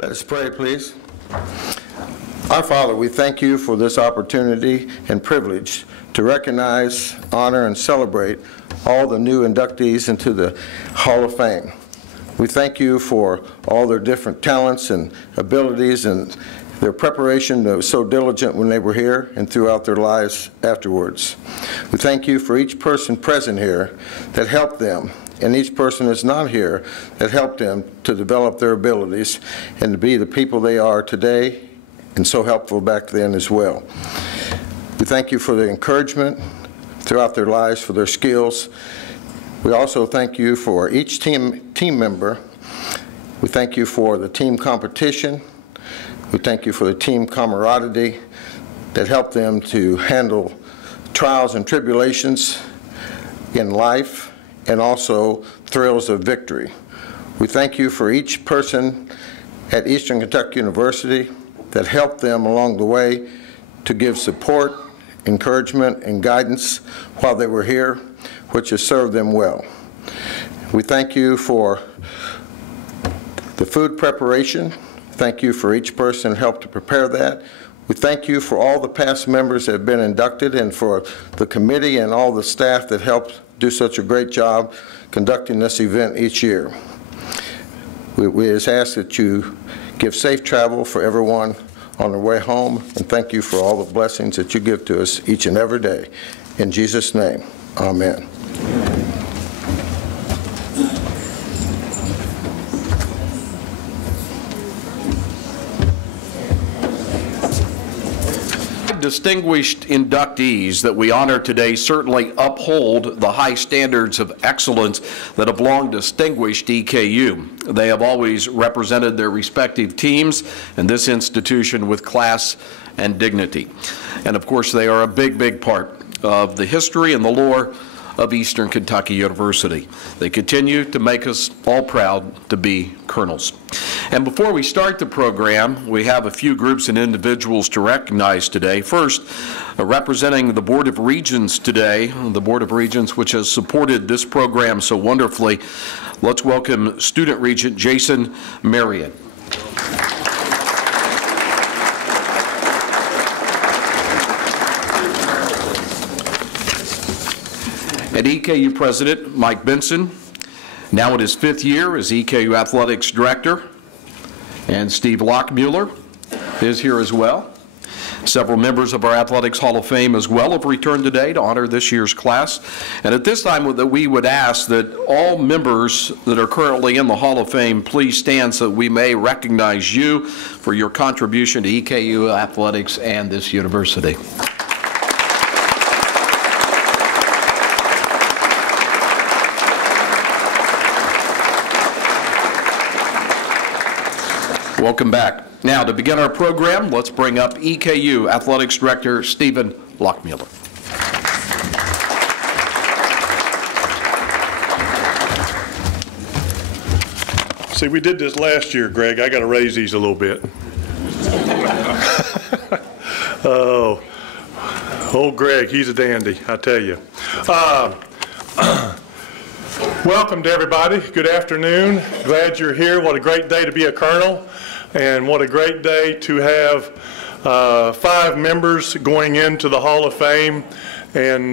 Let us pray, please. Our Father, we thank you for this opportunity and privilege to recognize, honor, and celebrate all the new inductees into the Hall of Fame. We thank you for all their different talents and abilities and their preparation that was so diligent when they were here and throughout their lives afterwards. We thank you for each person present here that helped them, and each person that's not here that helped them to develop their abilities and to be the people they are today and so helpful back then as well. We thank you for the encouragement throughout their lives, for their skills. We also thank you for each team member. We thank you for the team competition. We thank you for the team camaraderie that helped them to handle trials and tribulations in life and also thrills of victory. We thank you for each person at Eastern Kentucky University that helped them along the way to give support, encouragement, and guidance while they were here, which has served them well. We thank you for the food preparation. Thank you for each person that helped to prepare that. We thank you for all the past members that have been inducted and for the committee and all the staff that helped do such a great job conducting this event each year. We just ask that you give safe travel for everyone on their way home, and thank you for all the blessings that you give to us each and every day. In Jesus' name, amen. Distinguished inductees that we honor today certainly uphold the high standards of excellence that have long distinguished EKU. They have always represented their respective teams and this institution with class and dignity. And of course, they are a big part of the history and the lore of Eastern Kentucky University. They continue to make us all proud to be colonels. And before we start the program, we have a few groups and individuals to recognize today. First, representing the Board of Regents today, the Board of Regents which has supported this program so wonderfully, let's welcome Student Regent Jason Marion. And EKU President Mike Benson, now in his 5th year as EKU Athletics Director. And Steve Lockmuller is here as well. Several members of our Athletics Hall of Fame as well have returned today to honor this year's class. And at this time, we would ask that all members that are currently in the Hall of Fame please stand so that we may recognize you for your contribution to EKU Athletics and this university. Welcome back. Now, to begin our program, let's bring up EKU Athletics Director Stephen Lockmuller. See, we did this last year, Greg. I got to raise these a little bit. Oh, old Greg, he's a dandy, I tell you. Welcome to everybody. Good afternoon. Glad you're here. What a great day to be a colonel. And what a great day to have 5 members going into the Hall of Fame. And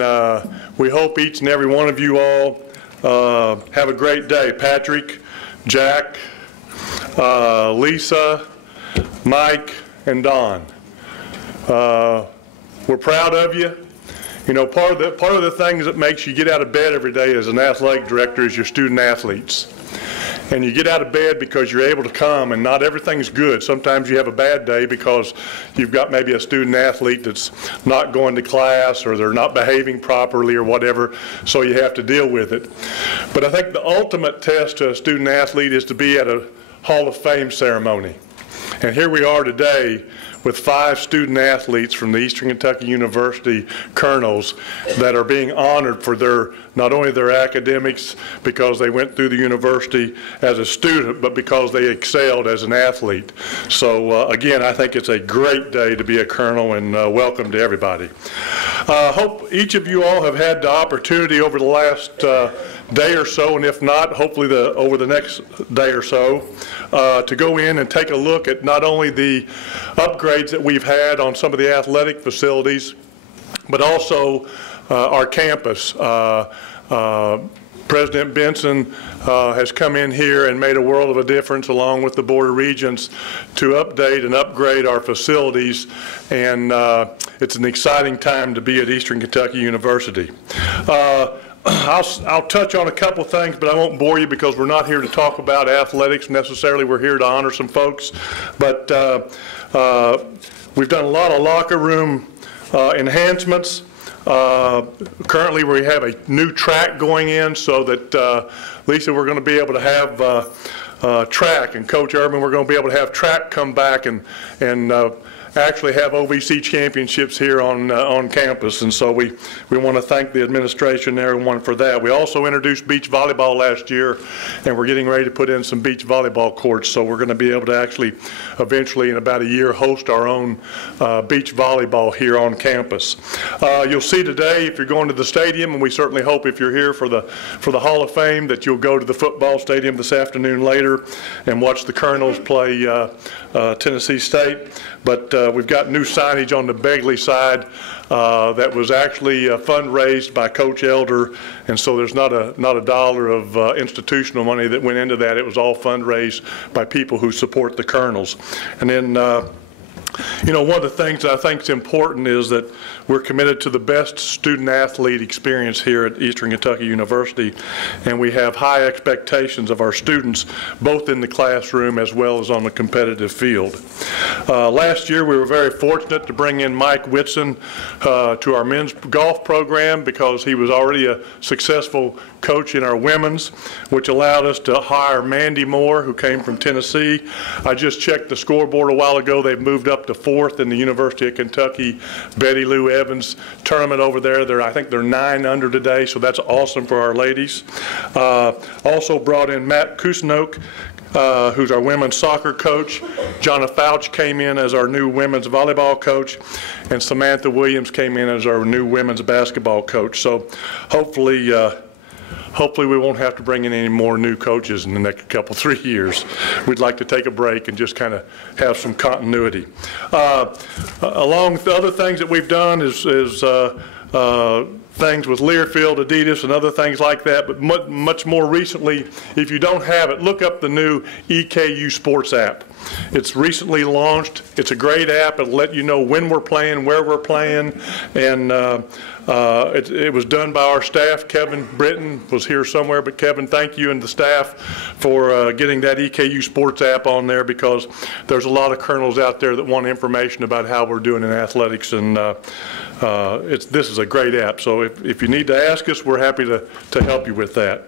we hope each and every one of you all have a great day. Patrick, Jack, Lisa, Mike, and Don. We're proud of you. You know, part of the things that makes you get out of bed every day as an athletic director is your student athletes. And you get out of bed because you're able to come, and not everything's good. Sometimes you have a bad day because you've got maybe a student athlete that's not going to class or they're not behaving properly or whatever, so you have to deal with it. But I think the ultimate test to a student athlete is to be at a Hall of Fame ceremony. And here we are today with 5 student athletes from the Eastern Kentucky University Colonels that are being honored for their not only their academics because they went through the university as a student, but because they excelled as an athlete. So again, I think it's a great day to be a colonel, and welcome to everybody. Hope each of you all have had the opportunity over the last day or so, and if not, hopefully over the next day or so, to go in and take a look at not only the upgrades that we've had on some of the athletic facilities, but also our campus. President Benson has come in here and made a world of a difference, along with the Board of Regents, to update and upgrade our facilities, and it's an exciting time to be at Eastern Kentucky University. I'll touch on a couple things, but I won't bore you because we're not here to talk about athletics necessarily. We're here to honor some folks. But we've done a lot of locker room enhancements. Currently, we have a new track going in, so that, Lisa, we're going to be able to have track, and Coach Urban, we're going to be able to have track come back and actually have OVC championships here on campus, and so we want to thank the administration and everyone for that. We also introduced beach volleyball last year, and we're getting ready to put in some beach volleyball courts, so we're going to be able to actually eventually in about a year host our own beach volleyball here on campus. You'll see today, if you're going to the stadium, and we certainly hope if you're here for the Hall of Fame that you'll go to the football stadium this afternoon later and watch the Colonels play Tennessee State. But we've got new signage on the Begley side that was actually fundraised by Coach Elder, and so there's not a dollar of institutional money that went into that. It was all fundraised by people who support the Colonels. And then you know, one of the things that I think is important is that we're committed to the best student-athlete experience here at Eastern Kentucky University, and we have high expectations of our students, both in the classroom as well as on the competitive field. Last year, we were very fortunate to bring in Mike Whitson to our men's golf program because he was already a successful coach in our women's, which allowed us to hire Mandy Moore, who came from Tennessee. I just checked the scoreboard a while ago. They've moved up to 4th in the University of Kentucky Betty Lou Evans tournament over there. I think they're 9 under today, so that's awesome for our ladies. Also brought in Matt Kusnoke, who's our women's soccer coach. Jonna Fouch came in as our new women's volleyball coach, and Samantha Williams came in as our new women's basketball coach. So hopefully we won't have to bring in any more new coaches in the next couple, 3 years. We'd like to take a break and just kind of have some continuity. Along with the other things that we've done is things with Learfield, Adidas, and other things like that, but much more recently, if you don't have it, look up the new EKU Sports app. It's recently launched. It's a great app. It'll let you know when we're playing, where we're playing, and it was done by our staff. Kevin Britton was here somewhere, but Kevin, thank you and the staff for getting that EKU Sports app on there, because there's a lot of colonels out there that want information about how we're doing in athletics, and this is a great app. So if you need to ask us, we're happy to help you with that.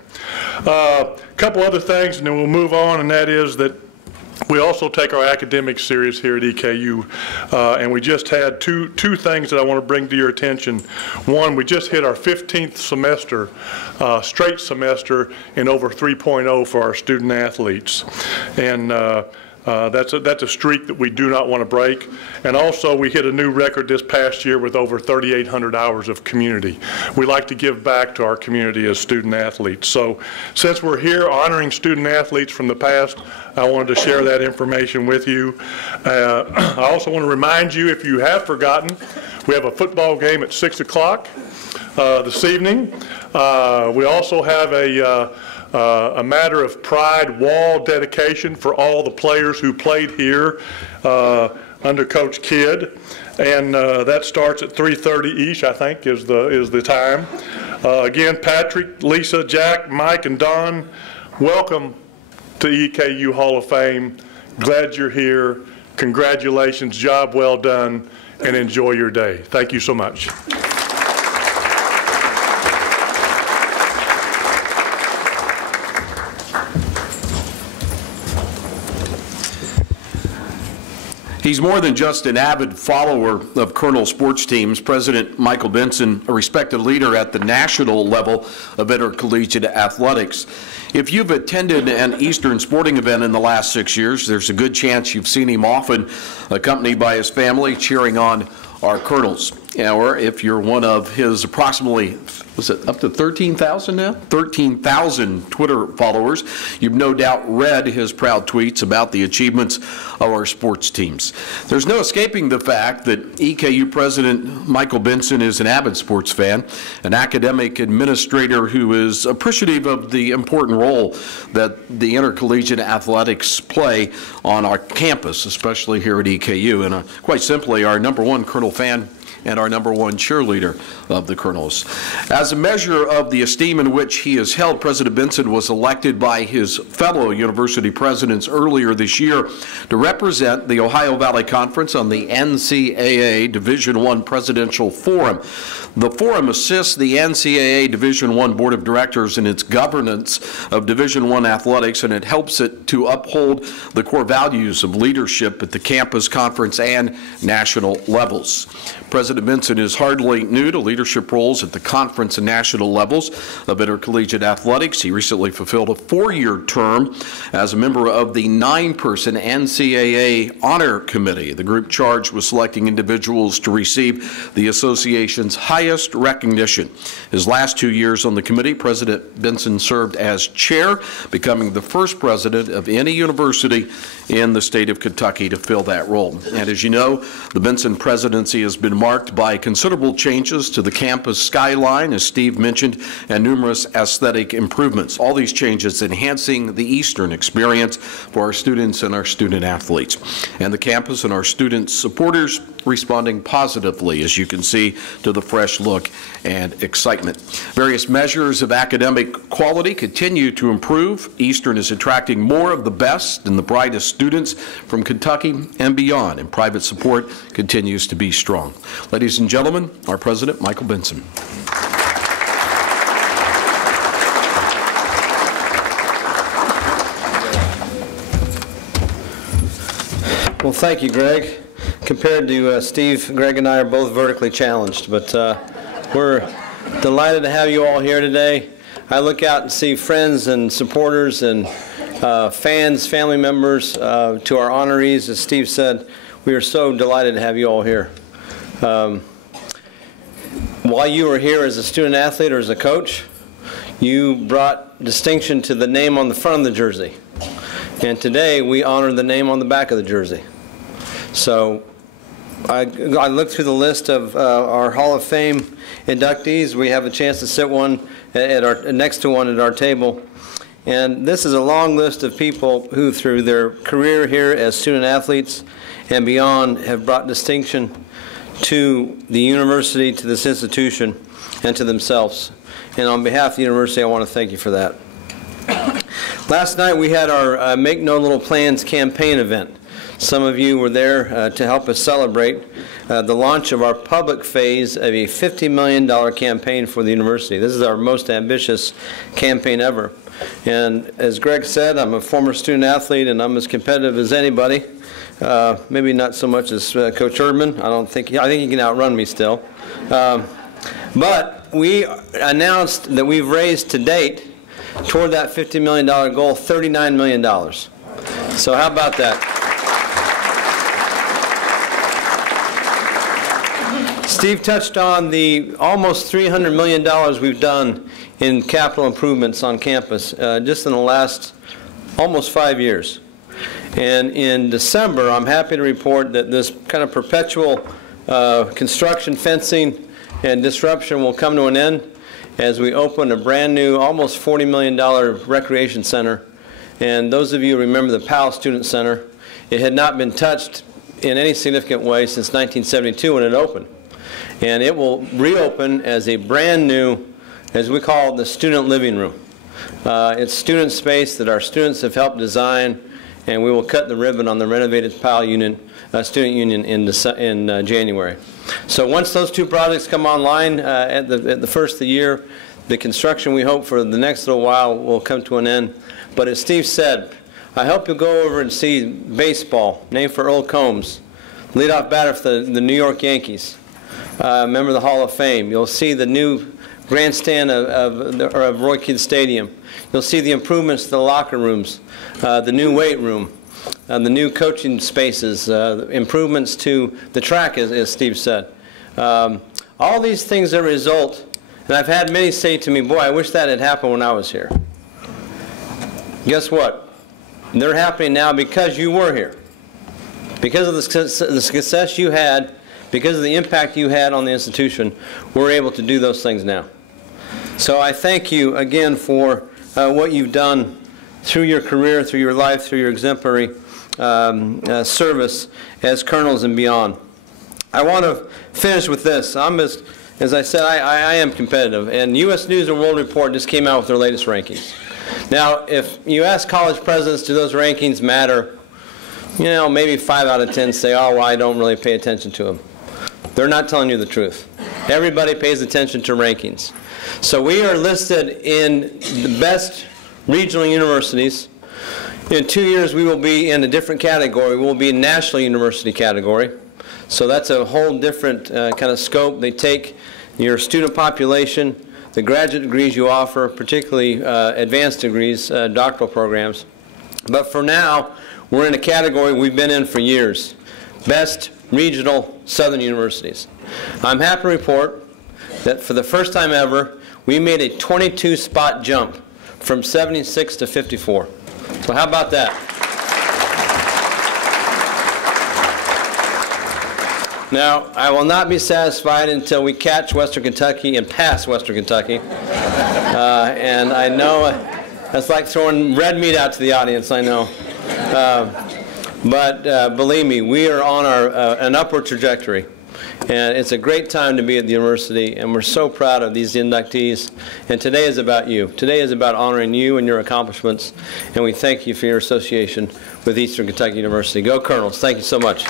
A couple other things, and then we'll move on, and that is that we also take our academics serious here at EKU, and we just had two things that I want to bring to your attention. One, we just hit our 15th semester, straight semester in over 3.0 for our student athletes, and that's a streak that we do not want to break. And also, we hit a new record this past year with over 3,800 hours of community. We like to give back to our community as student athletes. So since we're here honoring student athletes from the past, I wanted to share that information with you. I also want to remind you, if you have forgotten, we have a football game at 6 o'clock this evening. We also have a Matter of Pride wall dedication for all the players who played here under Coach Kidd, and that starts at 3:30-ish, I think, is the time. Again, Patrick, Lisa, Jack, Mike, and Don, welcome to EKU Hall of Fame. Glad you're here. Congratulations, job well done, and enjoy your day. Thank you so much. He's more than just an avid follower of Colonel sports teams. President Michael Benson, a respected leader at the national level of intercollegiate athletics. If you've attended an Eastern sporting event in the last 6 years, there's a good chance you've seen him often accompanied by his family cheering on our Colonels. Or if you're one of his approximately, was it up to 13,000 now? 13,000 Twitter followers, you've no doubt read his proud tweets about the achievements of our sports teams. There's no escaping the fact that EKU President Michael Benson is an avid sports fan, an academic administrator who is appreciative of the important role that the intercollegiate athletics play on our campus, especially here at EKU, and quite simply our #1 Colonel fan and our #1 cheerleader of the Colonels. As a measure of the esteem in which he is held, President Benson was elected by his fellow university presidents earlier this year to represent the Ohio Valley Conference on the NCAA Division I Presidential Forum. The forum assists the NCAA Division I Board of Directors in its governance of Division I athletics, and it helps it to uphold the core values of leadership at the campus, conference, and national levels. President Benson is hardly new to leadership roles at the conference and national levels of intercollegiate athletics. He recently fulfilled a 4-year term as a member of the 9-person NCAA Honor Committee, the group charged with selecting individuals to receive the association's highest recognition. His last 2 years on the committee, President Benson served as chair, becoming the first president of any university in the state of Kentucky to fill that role. And as you know, the Benson presidency has been marked by considerable changes to the campus skyline, as Steve mentioned, and numerous aesthetic improvements. All these changes enhancing the Eastern experience for our students and our student athletes. And the campus and our student supporters responding positively, as you can see, to the fresh look and excitement. Various measures of academic quality continue to improve. Eastern is attracting more of the best and the brightest students from Kentucky and beyond, and private support continues to be strong. Ladies and gentlemen, our President, Michael Benson. Well, thank you, Greg. Compared to Steve, Greg and I are both vertically challenged, but we're delighted to have you all here today. I look out and see friends and supporters and fans, family members, to our honorees. As Steve said, we are so delighted to have you all here. While you were here as a student athlete or as a coach, you brought distinction to the name on the front of the jersey. And today we honor the name on the back of the jersey. So I looked through the list of our Hall of Fame inductees. We have a chance to sit next to one at our table. And this is a long list of people who, through their career here as student athletes and beyond, have brought distinction to the university, to this institution, and to themselves. And on behalf of the university, I want to thank you for that. Last night we had our Make No Little Plans campaign event. Some of you were there to help us celebrate the launch of our public phase of a $50 million campaign for the university. This is our most ambitious campaign ever. And as Greg said, I'm a former student athlete and I'm as competitive as anybody. Maybe not so much as Coach Erdman. I think he can outrun me still. But we announced that we've raised to date toward that $50 million goal $39 million. So how about that? Steve touched on the almost $300 million we've done in capital improvements on campus just in the last almost 5 years. And in December, I'm happy to report that this kind of perpetual construction, fencing, and disruption will come to an end as we open a brand new, almost $40 million recreation center. And those of you who remember the Powell Student Center, it had not been touched in any significant way since 1972 when it opened. And it will reopen as a brand new, as we call it, the student living room. It's student space that our students have helped design, and we will cut the ribbon on the renovated Powell Student Union in January. So once those two projects come online at the first of the year, the construction we hope for the next little while will come to an end. But as Steve said, I hope you'll go over and see baseball, named for Earl Combs, leadoff batter for the New York Yankees, member of the Hall of Fame. You'll see the new grandstand of Roy Kidd Stadium. You'll see the improvements to the locker rooms, the new weight room, the new coaching spaces, improvements to the track, as Steve said. All these things are a result, and I've had many say to me, boy, I wish that had happened when I was here. Guess what? They're happening now because you were here. Because of the success you had, because of the impact you had on the institution, we're able to do those things now. So I thank you again for what you've done through your career, through your life, through your exemplary service as colonels and beyond. I want to finish with this. As I said, I am competitive, and U.S. News & World Report just came out with their latest rankings. Now, if you ask college presidents, do those rankings matter? You know, maybe 5 out of 10 say, oh, well, I don't really pay attention to them. They're not telling you the truth. Everybody pays attention to rankings. So we are listed in the best regional universities. In 2 years, we will be in a different category. We will be in national university category. So that's a whole different kind of scope. They take your student population, the graduate degrees you offer, particularly advanced degrees, doctoral programs. But for now, we're in a category we've been in for years. Best regional southern universities. I'm happy to report that for the first time ever, we made a 22-spot jump from 76 to 54. So how about that? Now, I will not be satisfied until we catch Western Kentucky and pass Western Kentucky. And I know that's like throwing red meat out to the audience, I know. But believe me, we are on an upward trajectory. And it's a great time to be at the university, and we're so proud of these inductees. And today is about you. Today is about honoring you and your accomplishments, and we thank you for your association with Eastern Kentucky University. Go Colonels. Thank you so much.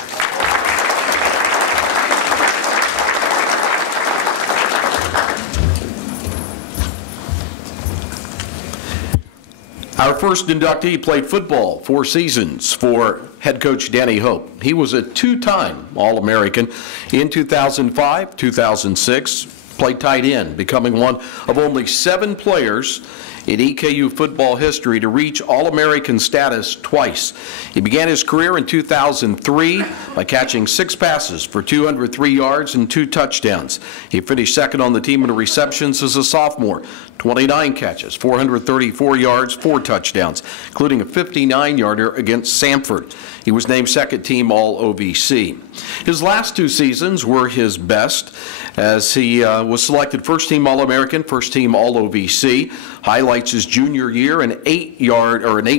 Our first inductee played football 4 seasons for head coach Danny Hope. He was a 2-time All-American in 2005, 2006, played tight end, becoming one of only 7 players in EKU football history to reach All-American status twice. He began his career in 2003 by catching 6 passes for 203 yards and 2 touchdowns. He finished second on the team in receptions as a sophomore, 29 catches, 434 yards, 4 touchdowns, including a 59-yarder against Samford. He was named second team All-OVC. His last 2 seasons were his best, as he was selected first team All-American, first team All-OVC. Highlights his junior year, an 8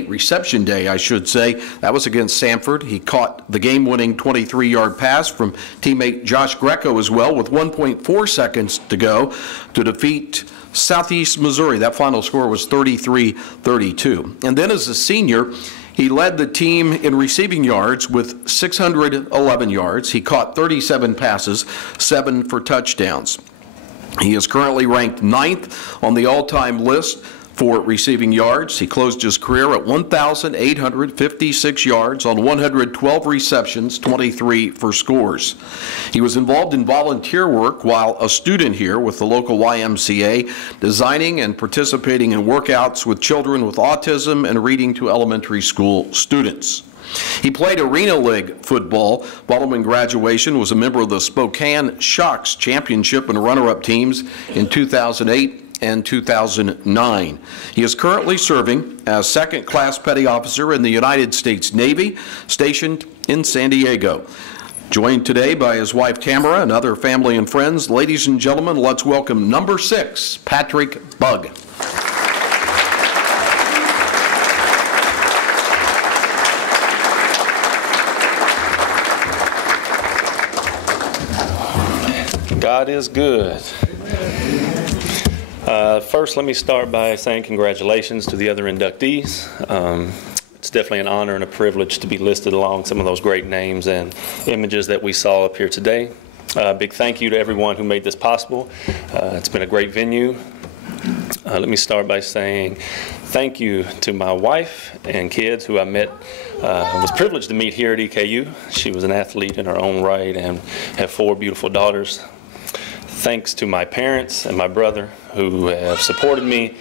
reception day, I should say. That was against Samford. He caught the game-winning 23-yard pass from teammate Josh Greco as well, with 1.4 seconds to go to defeat Southeast Missouri. That final score was 33-32. And then as a senior, he led the team in receiving yards with 611 yards. He caught 37 passes, 7 for touchdowns. He is currently ranked 9th on the all-time list for receiving yards. He closed his career at 1,856 yards on 112 receptions, 23 for scores. He was involved in volunteer work while a student here with the local YMCA, designing and participating in workouts with children with autism and reading to elementary school students. He played Arena League football following graduation, was a member of the Spokane Shocks Championship and runner-up teams in 2008 and 2009. He is currently serving as second-class petty officer in the United States Navy, stationed in San Diego. Joined today by his wife Tamara and other family and friends, ladies and gentlemen, let's welcome number 6, Patrick Bugg. God is good. First, let me start by saying congratulations to the other inductees. It's definitely an honor and a privilege to be listed along some of those great names and images that we saw up here today. Big thank you to everyone who made this possible. It's been a great venue. Let me start by saying thank you to my wife and kids who I met, was privileged to meet here at EKU. She was an athlete in her own right and have 4 beautiful daughters. Thanks to my parents and my brother who have supported me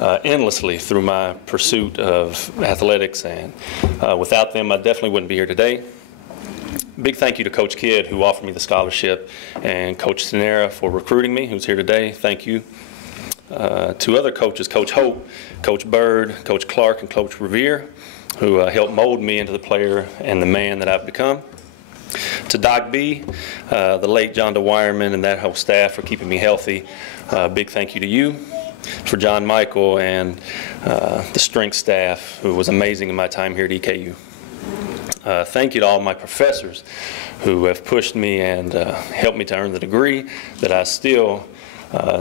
endlessly through my pursuit of athletics, and without them I definitely wouldn't be here today. Big thank you to Coach Kidd who offered me the scholarship, and Coach Tenera for recruiting me, who's here today. Thank you. To other coaches, Coach Hope, Coach Bird, Coach Clark, and Coach Revere, who helped mold me into the player and the man that I've become. To Doc B, the late John DeWireman, and that whole staff for keeping me healthy. Big thank you to you. For John Michael and the strength staff, who was amazing in my time here at EKU. Thank you to all my professors who have pushed me and helped me to earn the degree that I still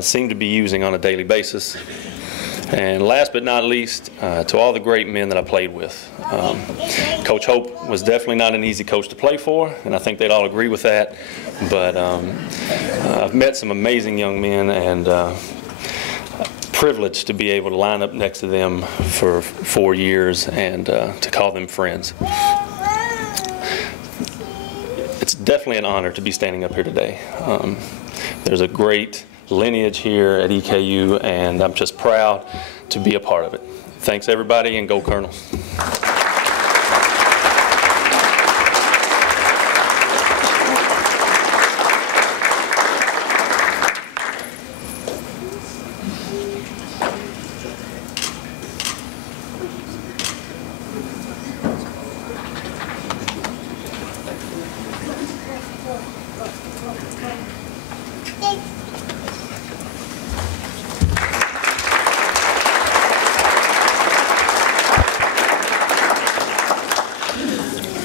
seem to be using on a daily basis. And last but not least, to all the great men that I played with. Coach Hope was definitely not an easy coach to play for, and I think they'd all agree with that. But I've met some amazing young men, and privileged to be able to line up next to them for 4 years and to call them friends. It's definitely an honor to be standing up here today. There's a great lineage here at EKU, and I'm just proud to be a part of it. Thanks everybody, and go Colonels.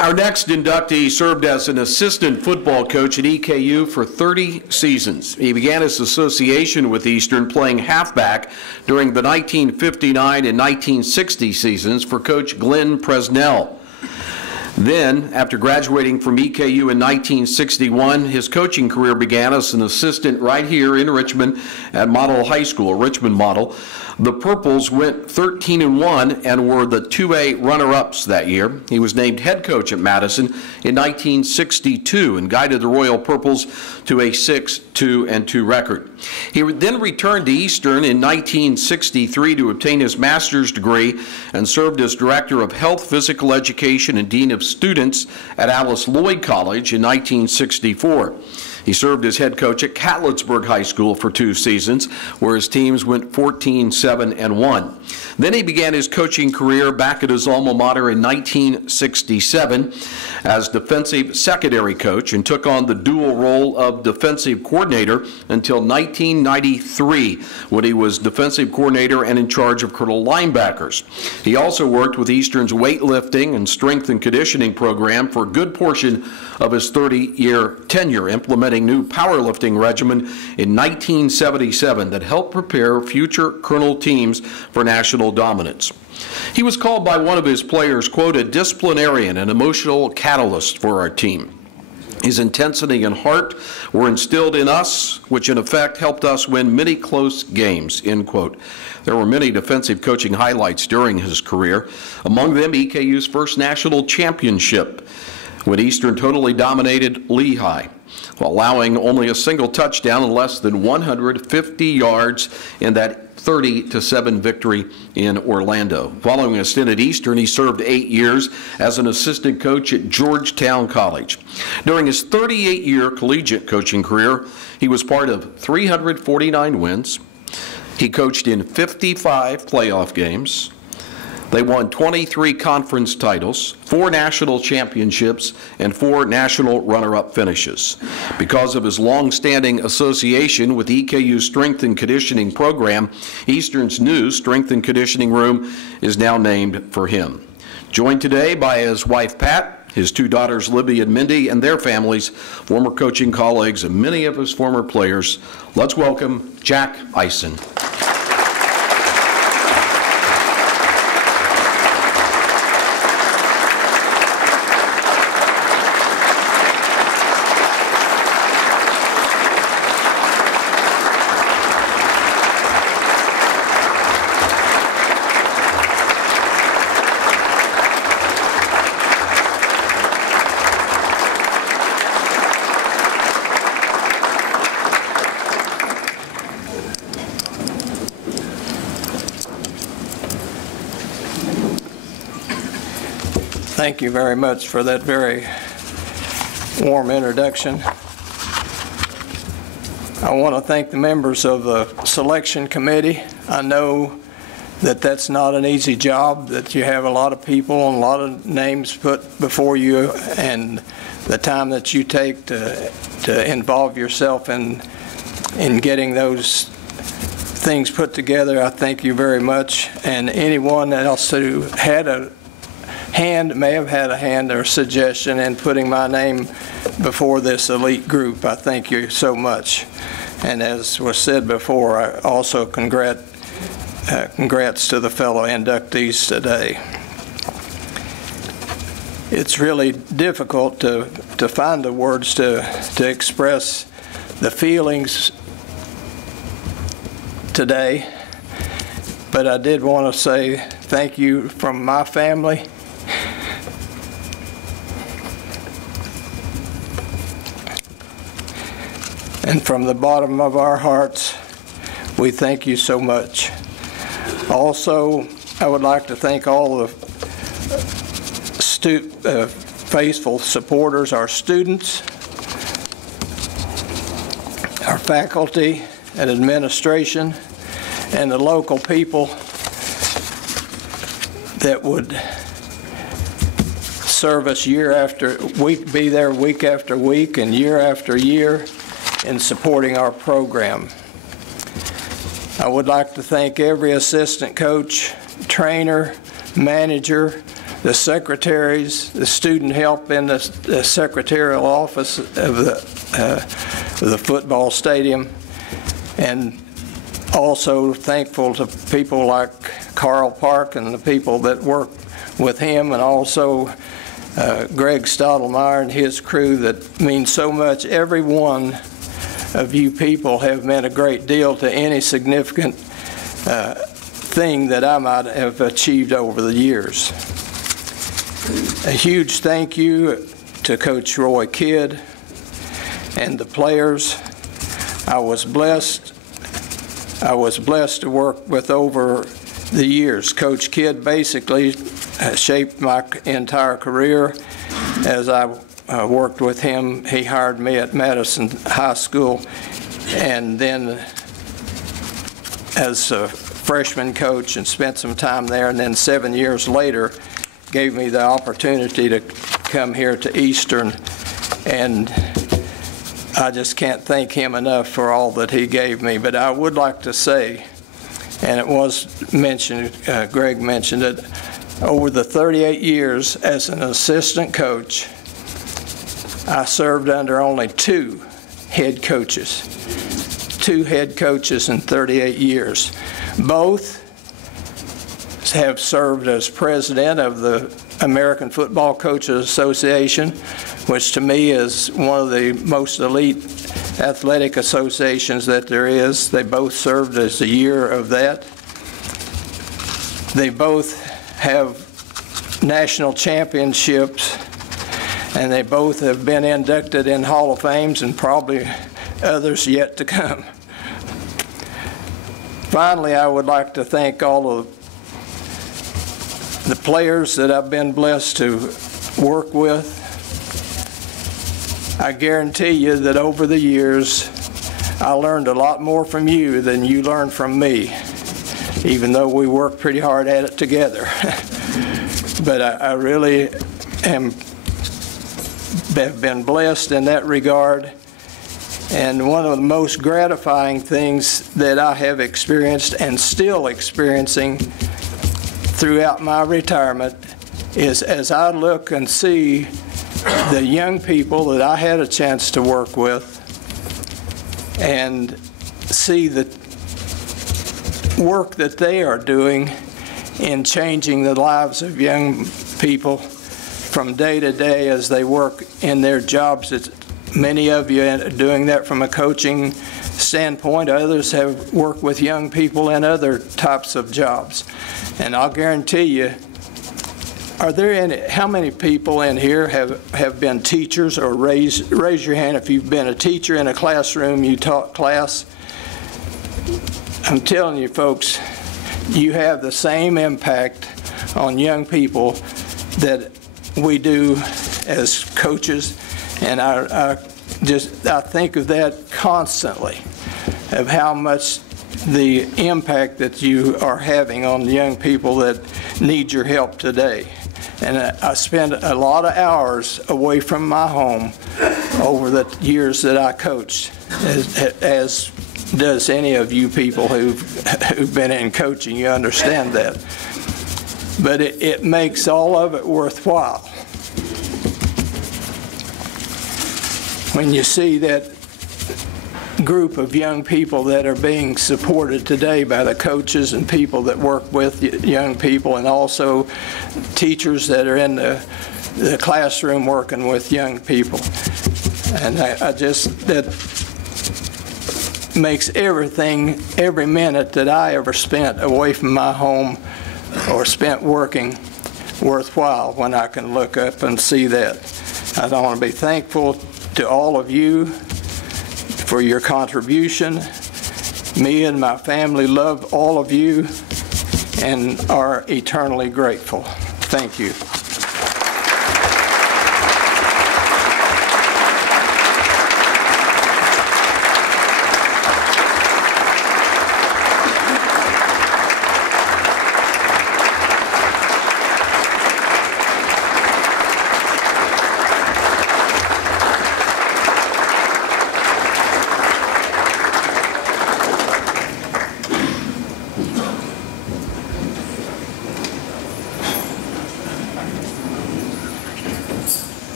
Our next inductee served as an assistant football coach at EKU for 30 seasons. He began his association with Eastern playing halfback during the 1959 and 1960 seasons for Coach Glenn Presnell. Then, after graduating from EKU in 1961, his coaching career began as an assistant right here in Richmond at Model High School, a Richmond model. The Purples went 13-1 and were the 2A runner-ups that year. He was named head coach at Madison in 1962 and guided the Royal Purples to a 6-2-2 record. He then returned to Eastern in 1963 to obtain his master's degree and served as director of health, physical education, and dean of students at Alice Lloyd College in 1964. He served as head coach at Catlettsburg High School for 2 seasons, where his teams went 14-7-1. Then he began his coaching career back at his alma mater in 1967 as defensive secondary coach and took on the dual role of defensive coordinator until 1993, when he was defensive coordinator and in charge of colonel linebackers. He also worked with Eastern's weightlifting and strength and conditioning program for a good portion of his 30-year tenure, implementing new powerlifting regimen in 1977 that helped prepare future colonel teams for national dominance. He was called by one of his players, quote, a disciplinarian and emotional catalyst for our team. His intensity and heart were instilled in us, which in effect helped us win many close games, end quote. There were many defensive coaching highlights during his career, among them EKU's first national championship, when Eastern totally dominated Lehigh, while allowing only a single touchdown and less than 150 yards in that 30-7 victory in Orlando. Following a stint at Eastern, he served 8 years as an assistant coach at Georgetown College. During his 38-year collegiate coaching career, he was part of 349 wins. He coached in 55 playoff games. They won 23 conference titles, 4 national championships, and 4 national runner-up finishes. Because of his long-standing association with EKU's strength and conditioning program, Eastern's new strength and conditioning room is now named for him. Joined today by his wife, Pat, his 2 daughters, Libby and Mindy, and their families, former coaching colleagues, and many of his former players, let's welcome Jack Eisen. Thank you very much for that very warm introduction. I want to thank the members of the selection committee. I know that that's not an easy job, that you have a lot of people and a lot of names put before you, and the time that you take to involve yourself in getting those things put together. I thank you very much. And anyone else who had a hand, may have had a hand or suggestion in putting my name before this elite group, I thank you so much. And as was said before, I also congrats to the fellow inductees today. It's really difficult to find the words to express the feelings today, but I did want to say thank you from my family. And from the bottom of our hearts, we thank you so much. Also, I would like to thank all the faithful supporters, our students, our faculty and administration, and the local people that would serve us year after week, be there week after week and year after year in supporting our program. I would like to thank every assistant coach, trainer, manager, the secretaries, the student help in the secretarial office of the football stadium, and also thankful to people like Carl Park and the people that work with him, and also Greg Stottlemyre and his crew that mean so much. Every one of you people have meant a great deal to any significant thing that I might have achieved over the years. A huge thank you to Coach Roy Kidd and the players. I was blessed to work with over the years. Coach Kidd basically shaped my entire career. As I worked with him, he hired me at Madison High School, and then as a freshman coach and spent some time there, and then 7 years later gave me the opportunity to come here to Eastern, and I just can't thank him enough for all that he gave me. But I would like to say, and it was mentioned, Greg mentioned it, over the 38 years as an assistant coach, I served under only 2 head coaches. 2 head coaches in 38 years. Both have served as president of the American Football Coaches Association, which to me is one of the most elite athletic associations that there is. They both served as the year of that. They both have national championships, and they both have been inducted in Hall of Fames and probably others yet to come. Finally, I would like to thank all of the players that I've been blessed to work with. I guarantee you that over the years, I learned a lot more from you than you learned from me, even though we worked pretty hard at it together. But I really have been blessed in that regard. And one of the most gratifying things that I have experienced and still experiencing throughout my retirement is as I look and see the young people that I had a chance to work with and see the work that they are doing in changing the lives of young people from day to day as they work in their jobs. Many of you are doing that from a coaching standpoint. Others have worked with young people in other types of jobs. And I'll guarantee you, how many people in here have been teachers, or raise your hand if you've been a teacher in a classroom, you taught class. I'm telling you folks, you have the same impact on young people that we do as coaches, and I think of that constantly, of how much the impact that you are having on the young people that need your help today. And I spend a lot of hours away from my home over the years that I coached, as does any of you people who've been in coaching. You understand that. But it makes all of it worthwhile when you see that group of young people that are being supported today by the coaches and people that work with young people, and also teachers that are in the classroom working with young people. And that makes every minute that I ever spent away from my home or spent working worthwhile when I can look up and see that. I want to be thankful to all of you for your contribution. Me and my family love all of you and are eternally grateful. Thank you.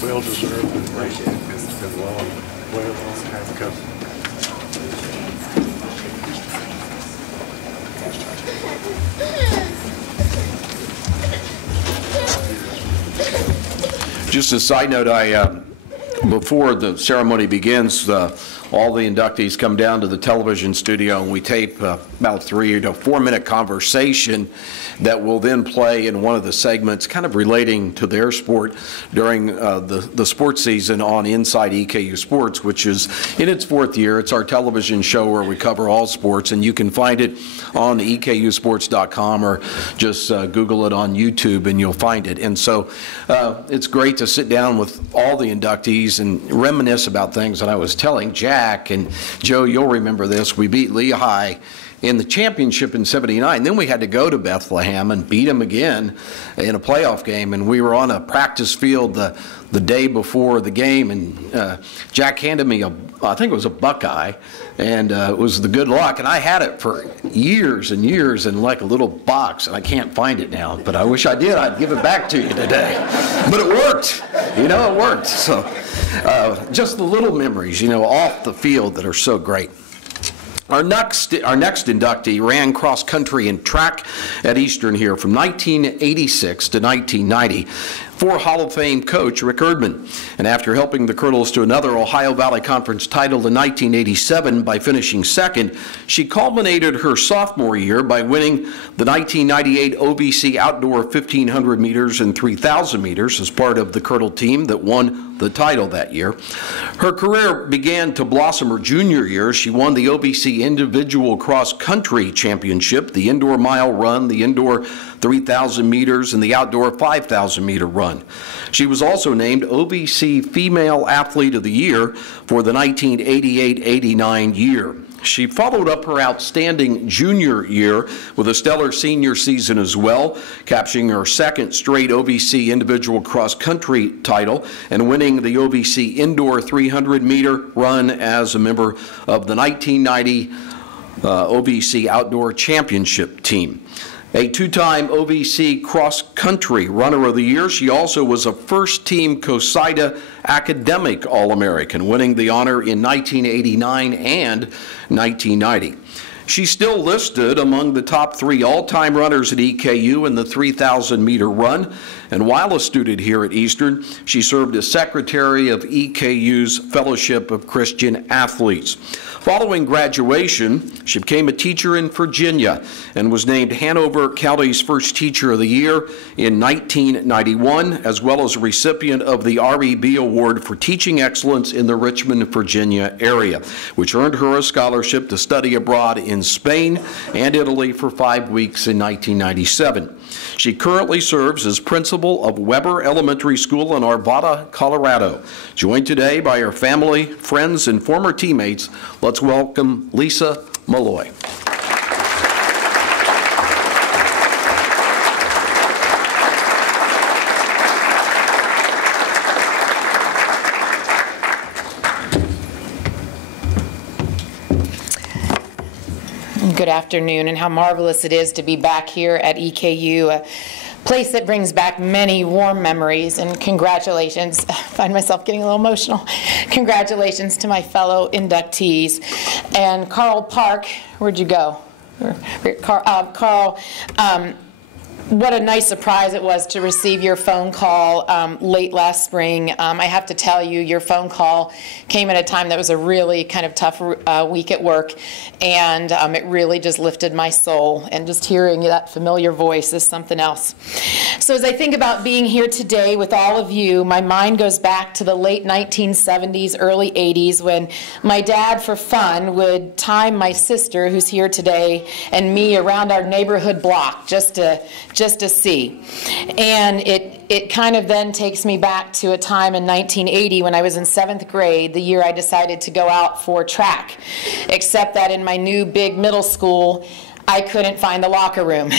Well deserved and great. It's been long time coming. Just a side note, before the ceremony begins, all the inductees come down to the television studio and we tape about 3 to 4 minute conversation that will then play in one of the segments kind of relating to their sport during the sports season on Inside EKU Sports, which is in its 4th year. It's our television show where we cover all sports, and you can find it on EKUsports.com or just Google it on YouTube and you'll find it. And so it's great to sit down with all the inductees and reminisce about things. And I was telling Jack, and Joe, you'll remember this, we beat Lehigh in the championship in '79. Then we had to go to Bethlehem and beat them again in a playoff game, and we were on a practice field the day before the game, and Jack handed me I think it was a Buckeye, and it was the good luck, and I had it for years and years in like a little box, and I can't find it now, but I wish I did. I'd give it back to you today. But it worked, it worked. So just the little memories, off the field that are so great. Our next inductee ran cross country and track at Eastern here from 1986 to 1990 for Hall of Fame coach Rick Erdman. And after helping the Colonels to another Ohio Valley Conference title in 1987 by finishing second, she culminated her sophomore year by winning the 1998 OVC Outdoor 1,500 meters and 3,000 meters as part of the Colonel team that won the title that year. Her career began to blossom her junior year. She won the OVC Individual Cross Country Championship, the indoor mile run, the indoor 3,000 meters, and the outdoor 5,000 meter run. She was also named OVC Female Athlete of the Year for the 1988-89 year. She followed up her outstanding junior year with a stellar senior season as well, capturing her second straight OVC individual cross-country title and winning the OVC indoor 300-meter run as a member of the 1990 OVC Outdoor Championship team. A two-time OVC cross-country runner of the year, she also was a first-team COSIDA academic All-American, winning the honor in 1989 and 1990. She's still listed among the top 3 all-time runners at EKU in the 3,000-meter run, and while a student here at Eastern, she served as secretary of EKU's Fellowship of Christian Athletes. Following graduation, she became a teacher in Virginia and was named Hanover County's first Teacher of the Year in 1991, as well as a recipient of the REB Award for Teaching Excellence in the Richmond, Virginia area, which earned her a scholarship to study abroad in Spain and Italy for 5 weeks in 1997. She currently serves as principal of Weber Elementary School in Arvada, Colorado. Joined today by her family, friends, and former teammates, let's welcome Lisa Malloy. Good afternoon, and how marvelous it is to be back here at EKU, a place that brings back many warm memories. And congratulations, I find myself getting a little emotional. Congratulations to my fellow inductees. And Carl Park, where'd you go? Carl, what a nice surprise it was to receive your phone call late last spring. I have to tell you, your phone call came at a time that was a really kind of tough week at work, and it really just lifted my soul, and just hearing that familiar voice is something else. So as I think about being here today with all of you, my mind goes back to the late 1970s, early 80s, when my dad, for fun, would time my sister, who's here today, and me around our neighborhood block just to see. And it kind of then takes me back to a time in 1980 when I was in 7th grade, the year I decided to go out for track, except that in my new big middle school, I couldn't find the locker room.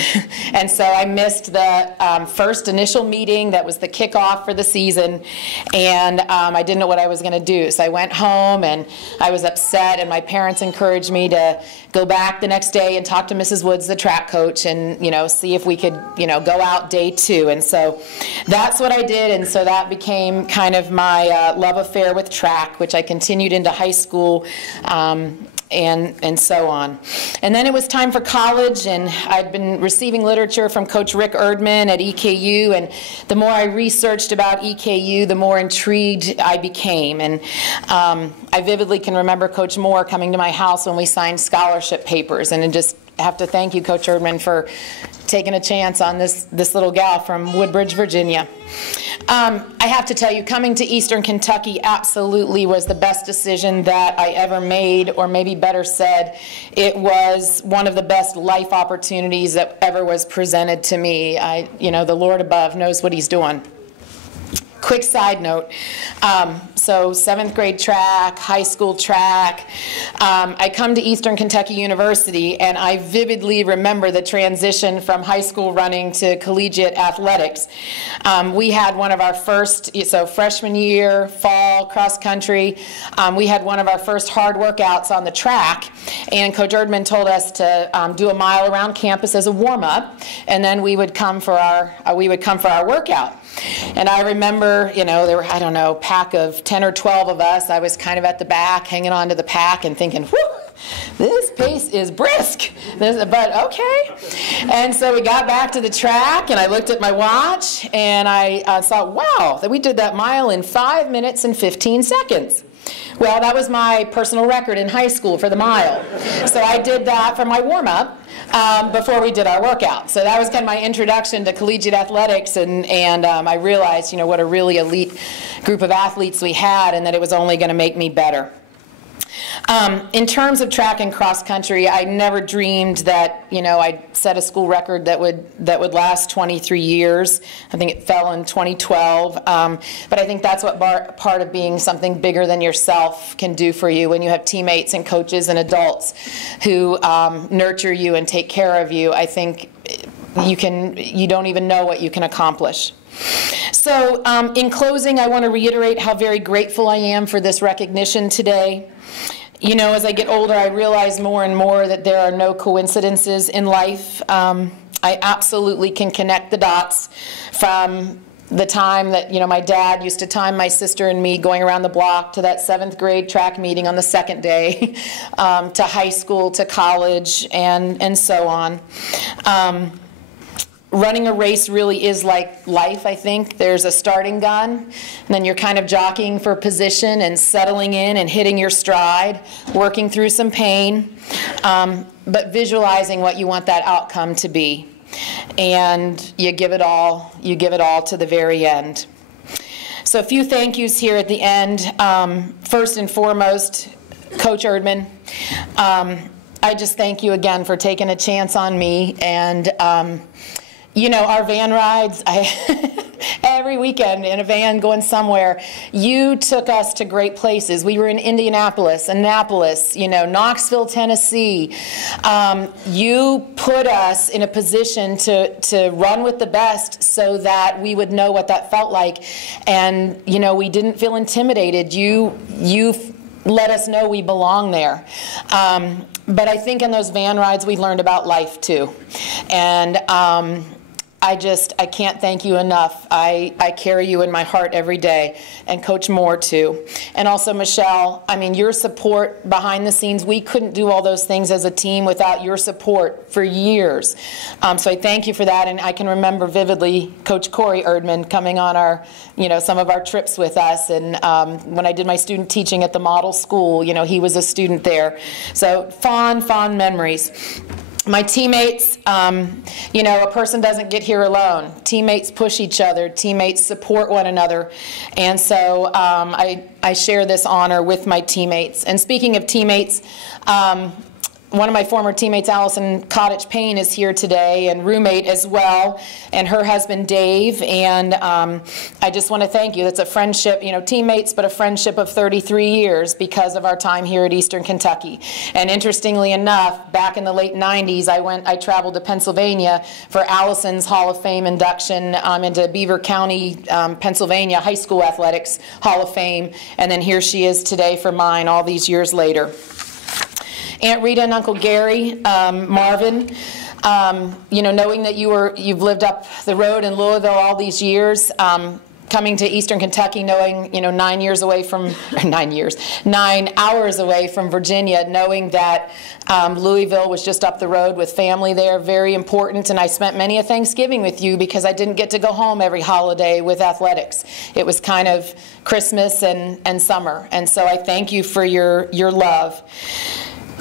And so I missed the first initial meeting that was the kickoff for the season, and I didn't know what I was going to do. So I went home, and I was upset, and my parents encouraged me to go back the next day and talk to Mrs. Woods, the track coach, and see if we could go out day 2. And so that's what I did, and so that became kind of my love affair with track, which I continued into high school. And so on. And then it was time for college, and I'd been receiving literature from Coach Rick Erdman at EKU, and the more I researched about EKU, the more intrigued I became. And I vividly can remember Coach Moore coming to my house when we signed scholarship papers, and I just have to thank you, Coach Erdman, for taking a chance on this little gal from Woodbridge, Virginia. I have to tell you, coming to Eastern Kentucky absolutely was the best decision that I ever made, or maybe better said, it was one of the best life opportunities that ever was presented to me. The Lord above knows what he's doing. Quick side note, so 7th grade track, high school track, I come to Eastern Kentucky University, and I vividly remember the transition from high school running to collegiate athletics. We had one of our first, so freshman year, fall, cross country, we had one of our first hard workouts on the track, and Coach Erdman told us to do a mile around campus as a warm-up, and then we would come for our workout. And I remember, there were, I don't know, a pack of 10 or 12 of us. I was kind of at the back, hanging on to the pack and thinking, whew, this pace is brisk, but okay. And so we got back to the track, and I looked at my watch, and I thought, wow, that we did that mile in 5 minutes and 15 seconds. Well, that was my personal record in high school for the mile. So I did that for my warm-up before we did our workout. So that was kind of my introduction to collegiate athletics, and I realized, what a really elite group of athletes we had, and that it was only going to make me better. In terms of track and cross country, I never dreamed that I'd set a school record that would last 23 years. I think it fell in 2012. But I think that's what part of being something bigger than yourself can do for you when you have teammates and coaches and adults who nurture you and take care of you. I think you don't even know what you can accomplish. So in closing, I want to reiterate how very grateful I am for this recognition today. As I get older, I realize more and more that there are no coincidences in life. I absolutely can connect the dots from the time that, my dad used to time my sister and me going around the block to that 7th grade track meeting on the 2nd day, to high school, to college, and so on. Running a race really is like life, I think. There's a starting gun, and then you're kind of jockeying for position and settling in and hitting your stride, working through some pain, but visualizing what you want that outcome to be. And you give it all to the very end. So a few thank yous here at the end. First and foremost, Coach Erdman, I just thank you again for taking a chance on me. And our van rides, every weekend in a van going somewhere, you took us to great places. We were in Indianapolis, Annapolis, Knoxville, Tennessee. You put us in a position to run with the best so that we would know what that felt like. And, we didn't feel intimidated. You let us know we belong there. But I think in those van rides we learned about life too. And I can't thank you enough. I carry you in my heart every day, and Coach Moore too. And also Michelle, your support behind the scenes, we couldn't do all those things as a team without your support for years. So I thank you for that, and I can remember vividly Coach Corey Erdman coming on our, some of our trips with us, and when I did my student teaching at the model school, he was a student there. So fond memories. My teammates, a person doesn't get here alone. Teammates push each other. Teammates support one another. And so I share this honor with my teammates. And speaking of teammates, one of my former teammates, Allison Cottage Payne, is here today, and roommate as well, and her husband Dave. And I just want to thank you. That's a friendship, teammates, but a friendship of 33 years because of our time here at Eastern Kentucky. And interestingly enough, back in the late 90s, I traveled to Pennsylvania for Allison's Hall of Fame induction into Beaver County, Pennsylvania High School Athletics Hall of Fame. And then here she is today for mine all these years later. Aunt Rita and Uncle Gary, Marvin, knowing that you've lived up the road in Louisville all these years, coming to Eastern Kentucky, knowing 9 hours away from Virginia, knowing that Louisville was just up the road with family there, very important. And I spent many a Thanksgiving with you because I didn't get to go home every holiday with athletics. It was kind of Christmas and summer. And so I thank you for your love.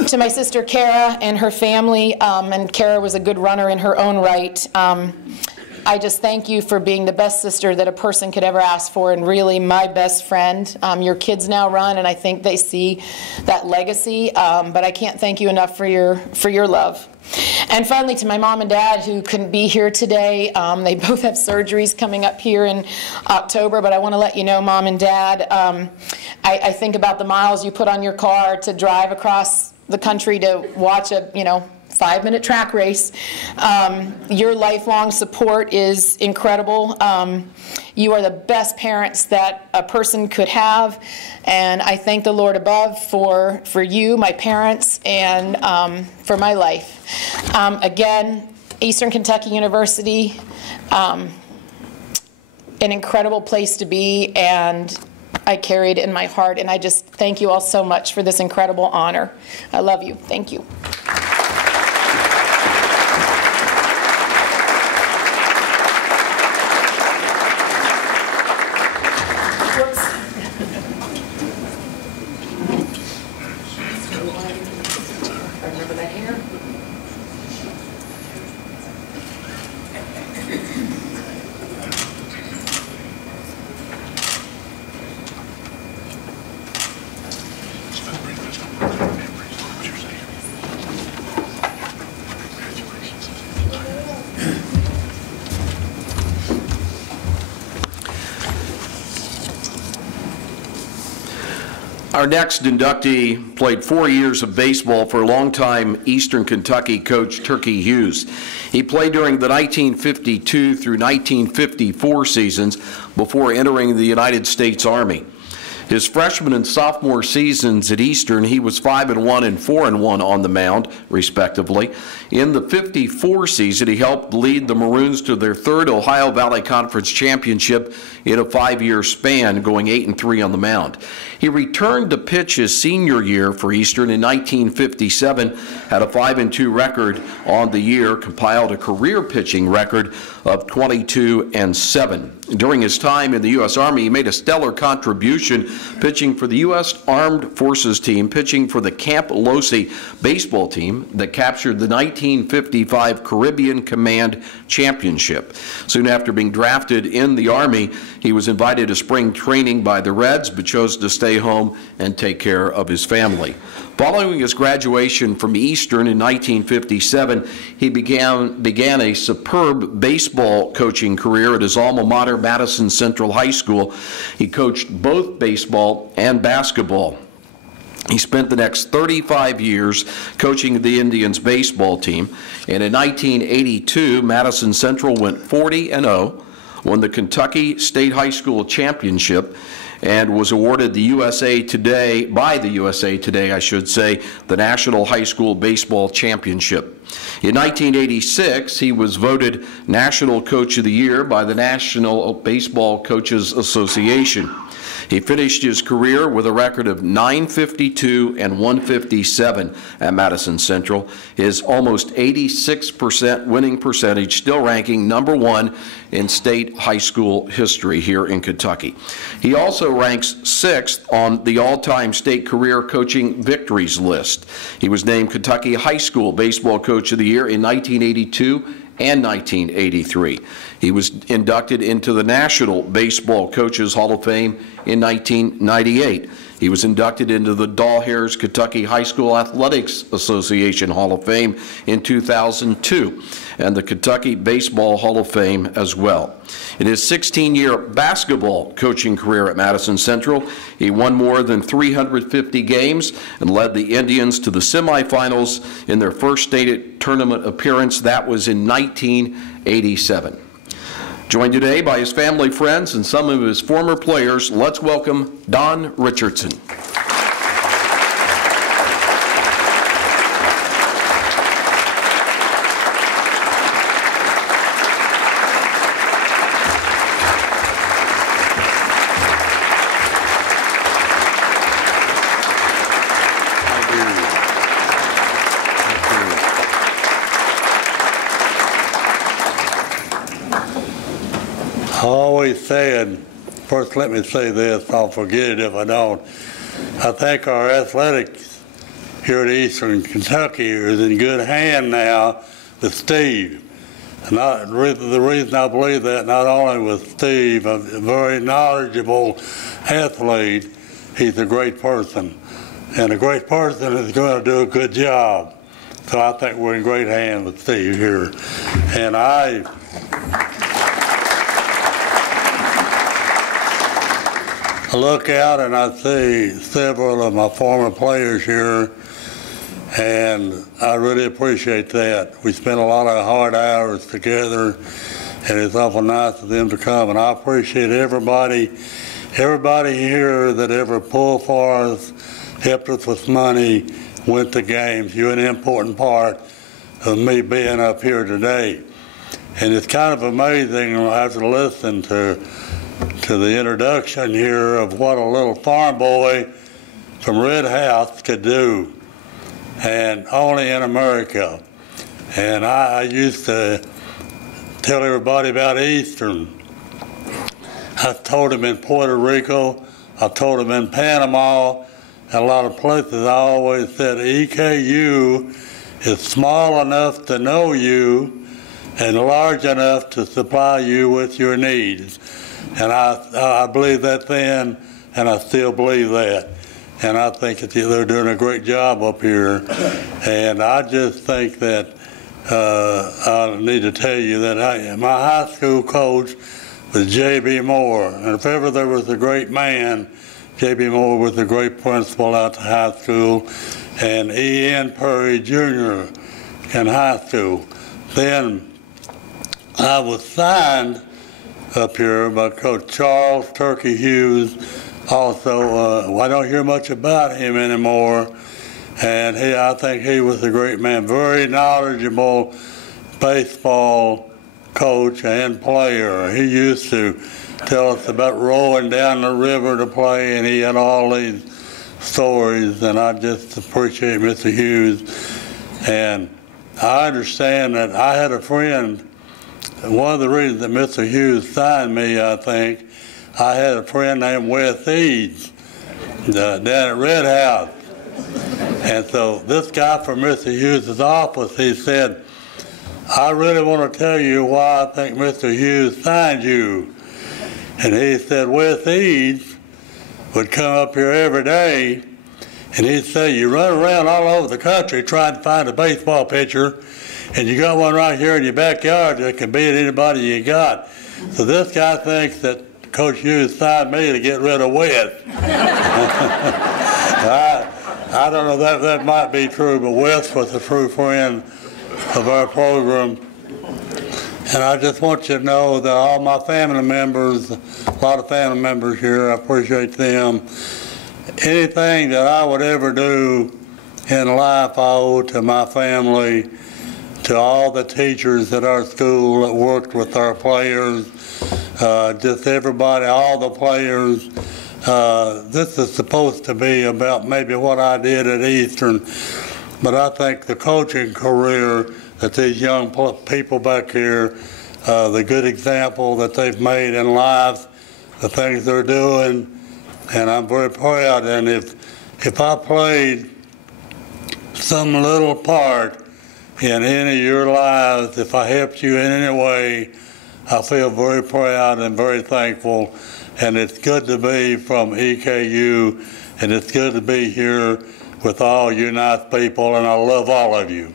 To my sister Kara and her family, and Kara was a good runner in her own right, I just thank you for being the best sister that a person could ever ask for, and really my best friend. Your kids now run, and I think they see that legacy, but I can't thank you enough for your love. And finally, to my mom and dad, who couldn't be here today. They both have surgeries coming up here in October, but I want to let you know, Mom and Dad, I think about the miles you put on your car to drive across the country to watch a 5-minute track race. Your lifelong support is incredible. You are the best parents that a person could have, and I thank the Lord above for you, my parents, and for my life. Again, Eastern Kentucky University, an incredible place to be, and I carry it in my heart, and I just thank you all so much for this incredible honor. I love you. Thank you. Our next inductee played 4 years of baseball for longtime Eastern Kentucky coach Turkey Hughes. He played during the 1952 through 1954 seasons before entering the United States Army. His freshman and sophomore seasons at Eastern, he was 5-1 and 4-1 on the mound, respectively. In the 54 season, he helped lead the Maroons to their third Ohio Valley Conference championship in a 5-year span, going 8-3 on the mound. He returned to pitch his senior year for Eastern in 1957, had a 5-2 record on the year, compiled a career pitching record of 22-7. During his time in the U.S. Army, he made a stellar contribution pitching for the U.S. Armed Forces team, pitching for the Camp Losey baseball team that captured the 1955 Caribbean Command Championship. Soon after being drafted in the Army, he was invited to spring training by the Reds, but chose to stay home and take care of his family. Following his graduation from Eastern in 1957, he began a superb baseball coaching career at his alma mater, Madison Central High School. He coached both baseball and basketball. He spent the next 35 years coaching the Indians baseball team, and in 1982, Madison Central went 40-0, won the Kentucky State High School Championship, and was awarded the USA Today, by the USA Today, I should say, the National High School Baseball Championship. In 1986, he was voted National Coach of the Year by the National Baseball Coaches Association. He finished his career with a record of .952 and .157 at Madison Central. His almost 86% winning percentage still ranking #1 in state high school history here in Kentucky. He also ranks 6th on the all-time state career coaching victories list. He was named Kentucky High School Baseball Coach of the Year in 1982 and 1983. He was inducted into the National Baseball Coaches Hall of Fame in 1998. He was inducted into the Doll Hairs Kentucky High School Athletics Association Hall of Fame in 2002, and the Kentucky Baseball Hall of Fame as well. In his 16-year basketball coaching career at Madison Central, he won more than 350 games and led the Indians to the semifinals in their first state tournament appearance. That was in 1987. Joined today by his family, friends, and some of his former players, let's welcome Don Richardson. I always said, first let me say this, I'll forget it if I don't. I think our athletics here at Eastern Kentucky is in good hand now with Steve. And the reason I believe that, not only with Steve, a very knowledgeable athlete, he's a great person. And a great person is going to do a good job. So I think we're in great hands with Steve here. And I look out and I see several of my former players here, and I really appreciate that. We spent a lot of hard hours together, and it's awful nice of them to come. And I appreciate everybody here that ever pulled for us, helped us with money, went to games. You're an important part of me being up here today. And it's kind of amazing after listening to the introduction here of what a little farm boy from Red House could do, and only in America. And I used to tell everybody about Eastern. I told them in Puerto Rico, I told them in Panama, and a lot of places. I always said EKU is small enough to know you and large enough to supply you with your needs. And I believe that then, and I still believe that. And I think that they're doing a great job up here. And I just think that I need to tell you that my high school coach was J.B. Moore. And if ever there was a great man, J.B. Moore was a great principal out to high school. And E.N. Perry Jr. in high school. Then I was signed up here by Coach Charles Turkey Hughes also, I don't hear much about him anymore. And I think he was a great man, very knowledgeable baseball coach and player. He used to tell us about rowing down the river to play, and he had all these stories, and I just appreciate Mr. Hughes. And I understand that I had a friend, one of the reasons that Mr. Hughes signed me, I think, I had a friend named Wes Eads down at Red House. And so this guy from Mr. Hughes' office, he said, I really want to tell you why I think Mr. Hughes signed you. And he said, Wes Eads would come up here every day, and he'd say, you run around all over the country trying to find a baseball pitcher, and you got one right here in your backyard that can beat anybody you got. So this guy thinks that Coach Hughes signed me to get rid of Wes. I don't know, that might be true, but Wes was a true friend of our program. And I just want you to know that all my family members, a lot of family members here, I appreciate them. Anything that I would ever do in life, I owe to my family, to all the teachers at our school that worked with our players, just everybody, all the players. This is supposed to be about maybe what I did at Eastern, but I think the coaching career that these young people back here, the good example that they've made in life, the things they're doing, and I'm very proud. And if I played some little part in any of your lives, if I helped you in any way, I feel very proud and very thankful. And it's good to be from EKU, and it's good to be here with all you nice people, and I love all of you.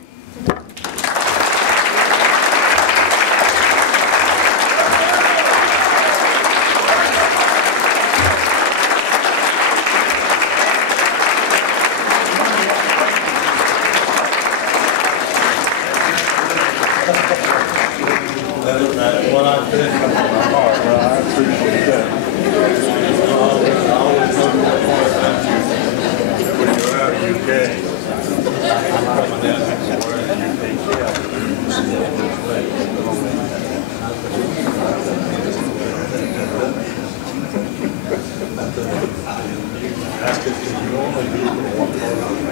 What I said comes from my heart. I appreciate that.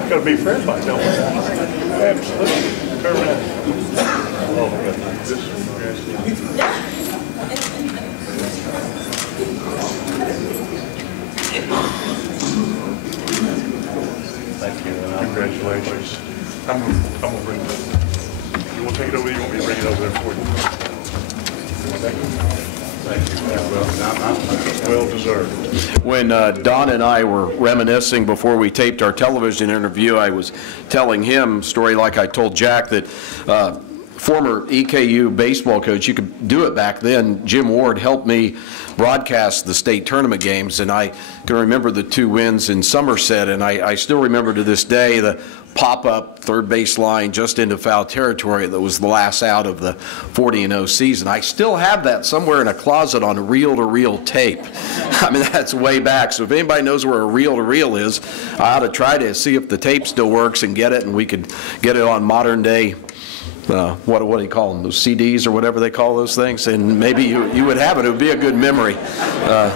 Got to be friends by, don't we? Absolutely. Turn around. Oh, my God. This Thank you, and congratulations. I'm gonna bring it. You want to take it over there? You want me to bring it over there for you? Thank you. Well deserved. When Don and I were reminiscing before we taped our television interview, I was telling him a story like I told Jack that former EKU baseball coach, you could do it back then, Jim Ward helped me broadcast the state tournament games, and I can remember the 2 wins in Somerset, and I still remember to this day the pop-up third base line just into foul territory that was the last out of the 40-0 season. I still have that somewhere in a closet on reel-to-reel tape. I mean, that's way back, so if anybody knows where a reel-to-reel is, I ought to try to see if the tape still works and get it, and we could get it on modern-day what do you call them, those CDs or whatever they call those things, and maybe you would have it. It would be a good memory. I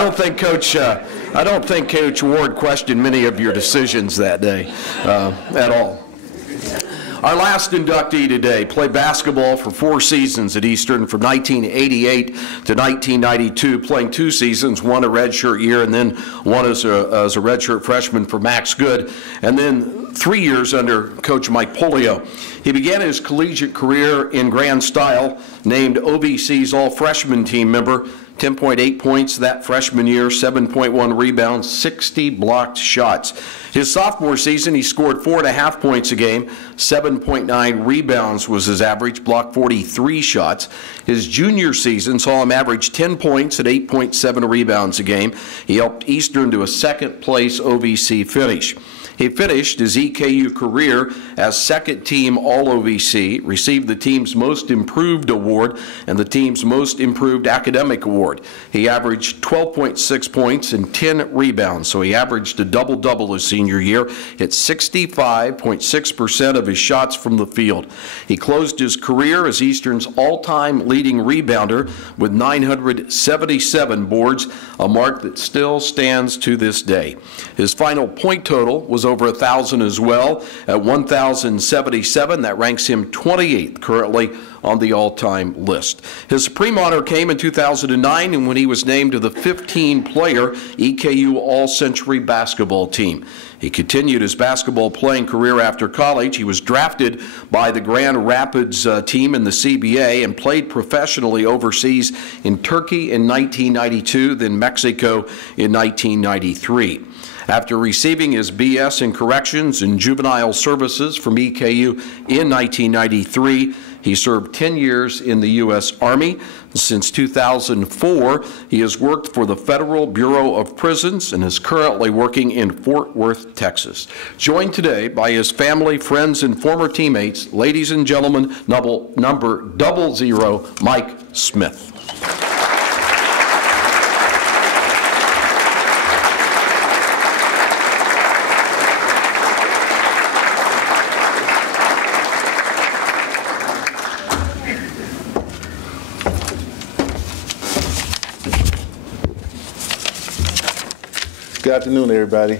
don't think Coach Ward questioned many of your decisions that day at all. Our last inductee today played basketball for 4 seasons at Eastern from 1988 to 1992, playing 2 seasons, one a redshirt year and then one as a redshirt freshman for Max Good, and then 3 years under Coach Mike Polio. He began his collegiate career in grand style, named OVC's all-freshman team member, 10.8 points that freshman year, 7.1 rebounds, 60 blocked shots. His sophomore season, he scored 4.5 points a game, 7.9 rebounds was his average, blocked 43 shots. His junior season saw him average 10 points at 8.7 rebounds a game. He helped Eastern to a second-place OVC finish. He finished his EKU career as second-team All-OVC, received the team's Most Improved Award and the team's Most Improved Academic Award scoreboard. He averaged 12.6 points and 10 rebounds, so he averaged a double-double his senior year, hit 65.6% of his shots from the field. He closed his career as Eastern's all-time leading rebounder with 977 boards, a mark that still stands to this day. His final point total was over 1,000 as well at 1,077. That ranks him 28th currently on the all-time list. His supreme honor came in 2009 and when he was named to the 15-player EKU All-Century basketball team. He continued his basketball playing career after college. He was drafted by the Grand Rapids team in the CBA and played professionally overseas in Turkey in 1992, then Mexico in 1993. After receiving his BS in Corrections and Juvenile Services from EKU in 1993, he served 10 years in the U.S. Army. Since 2004, he has worked for the Federal Bureau of Prisons and is currently working in Fort Worth, Texas. Joined today by his family, friends, and former teammates, ladies and gentlemen, number 00, Mike Smith. Good afternoon, everybody.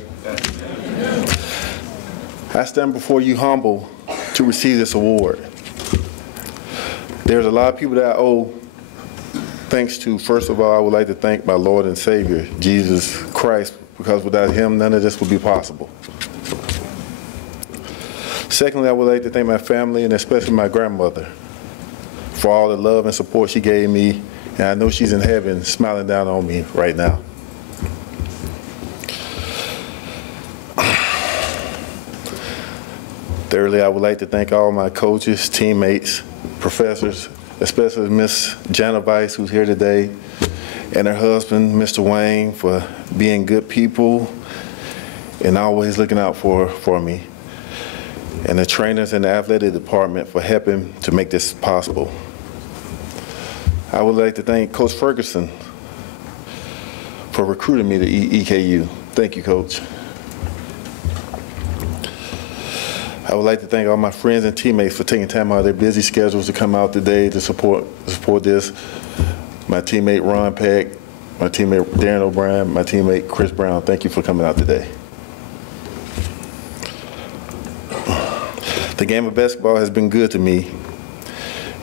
I stand before you humble to receive this award. There's a lot of people that I owe thanks to. First of all, I would like to thank my Lord and Savior, Jesus Christ, because without him, none of this would be possible. Secondly, I would like to thank my family and especially my grandmother for all the love and support she gave me, and I know she's in heaven smiling down on me right now. Thirdly, I would like to thank all my coaches, teammates, professors, especially Miss Jana Weiss, who's here today, and her husband, Mr. Wayne, for being good people and always looking out for me, and the trainers in the athletic department for helping to make this possible. I would like to thank Coach Ferguson for recruiting me to EKU. Thank you, Coach. I would like to thank all my friends and teammates for taking time out of their busy schedules to come out today to support this. My teammate Ron Peck, my teammate Darren O'Brien, my teammate Chris Brown, thank you for coming out today. The game of basketball has been good to me.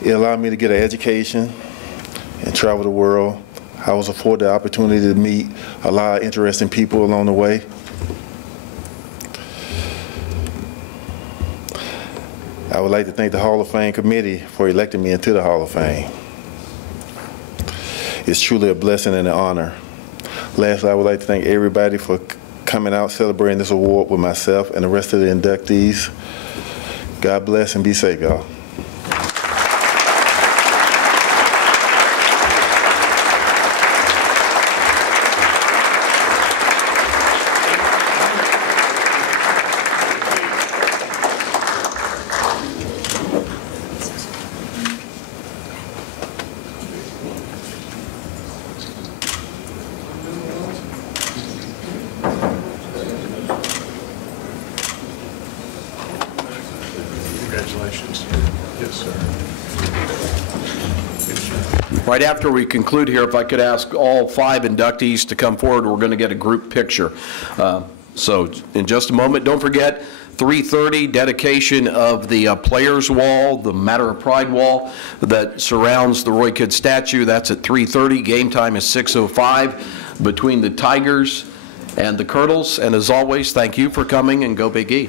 It allowed me to get an education and travel the world. I was afforded the opportunity to meet a lot of interesting people along the way. I would like to thank the Hall of Fame committee for electing me into the Hall of Fame. It's truly a blessing and an honor. Lastly, I would like to thank everybody for coming out celebrating this award with myself and the rest of the inductees. God bless and be safe, y'all. Congratulations. Yes, sir. Right after we conclude here, if I could ask all 5 inductees to come forward, we're going to get a group picture. So in just a moment, don't forget, 3:30, dedication of the Players Wall, the Matter of Pride wall that surrounds the Roy Kidd statue. That's at 3:30. Game time is 6:05 between the Tigers and the Colonels. And as always, thank you for coming, and go Big E.